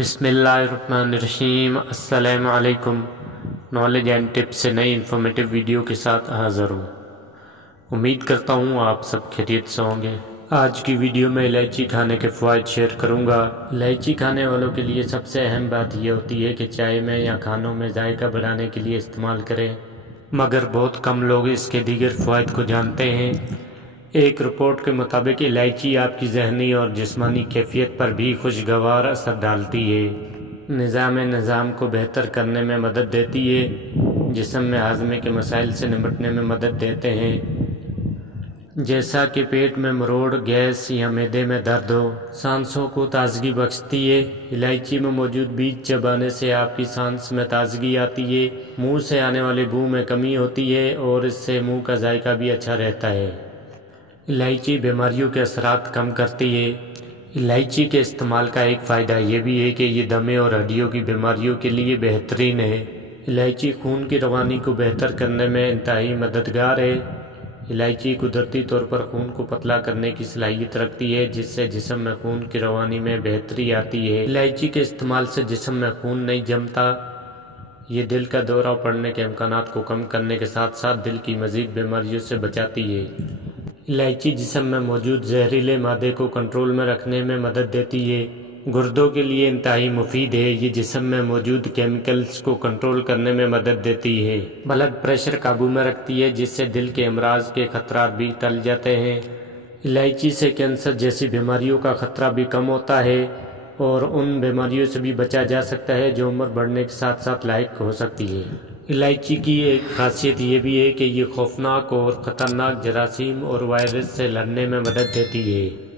بسم اللہ الرحمن الرحیم۔ السلام علیکم۔ نالج اینڈ ٹپس سے نئی انفارمیٹیو ویڈیو کے ساتھ حاضر ہوں۔ امید کرتا ہوں آپ سب خیریت سے ہوں گے۔ آج کی ویڈیو میں الائچی کھانے کے فوائد شیئر کروں گا۔ الائچی کھانے والوں کے لیے سب سے اہم بات یہ ہوتی ہے کہ چائے میں یا کھانوں میں ذائقہ بڑھانے کے لیے استعمال کریں، مگر بہت کم لوگ اس کے دیگر فوائد کو جانتے ہیں۔ ایک رپورٹ کے مطابق الائچی آپ کی ذہنی اور جسمانی کیفیت پر بھی خوشگوار اثر ڈالتی ہے۔ نظام کو بہتر کرنے میں مدد دیتی ہے، جسم میں ہاضمے کے مسائل سے نمٹنے میں مدد دیتے ہیں، جیسا کہ پیٹ میں مروڑ، گیس یا معدے میں درد ہو۔ سانسوں کو تازگی بخشتی ہے۔ الائچی میں موجود بیج چبانے سے آپ کی سانس میں تازگی آتی ہے، منہ سے آنے والی بو میں کمی ہوتی ہے اور اس سے منہ کا ذائقہ بھی اچھا رہتا ہے۔ الائچی بیماریوں کے اثرات کم کرتی ہے۔ الائچی کے استعمال کا ایک فائدہ یہ بھی ہے کہ یہ دمے اور ہڈیوں کی بیماریوں کے لیے بہترین ہے۔ الائچی خون کی روانی کو بہتر کرنے میں انتہائی مددگار ہے۔ الائچی قدرتی طور پر خون کو پتلا کرنے کی صلاحیت رکھتی ہے، جس سے جسم میں خون کی روانی میں بہتری آتی ہے۔ الائچی کے استعمال سے جسم میں خون نہیں جمتا۔ یہ دل کا دورہ پڑنے کے امکانات کو کم کرنے کے ساتھ ساتھ دل کی مزید بیماریوں سے بچاتی ہے۔ الائچی جسم میں موجود زہریلے مادے کو کنٹرول میں رکھنے میں مدد دیتی ہے۔ گردوں کے لیے انتہائی مفید ہے۔ یہ جسم میں موجود کیمیکلز کو کنٹرول کرنے میں مدد دیتی ہے۔ بلڈ پریشر قابو میں رکھتی ہے، جس سے دل کے امراض کے خطرات بھی ٹل جاتے ہیں۔ الائچی سے کینسر جیسی بیماریوں کا خطرہ بھی کم ہوتا ہے اور ان بیماریوں سے بھی بچا جا سکتا ہے جو عمر بڑھنے کے ساتھ ساتھ لاحق ہو سکتی ہے۔ الائچی کی ایک خاصیت یہ بھی ہے کہ یہ خوفناک اور خطرناک جراثیم اور وائرس سے لڑنے میں مدد دیتی ہے۔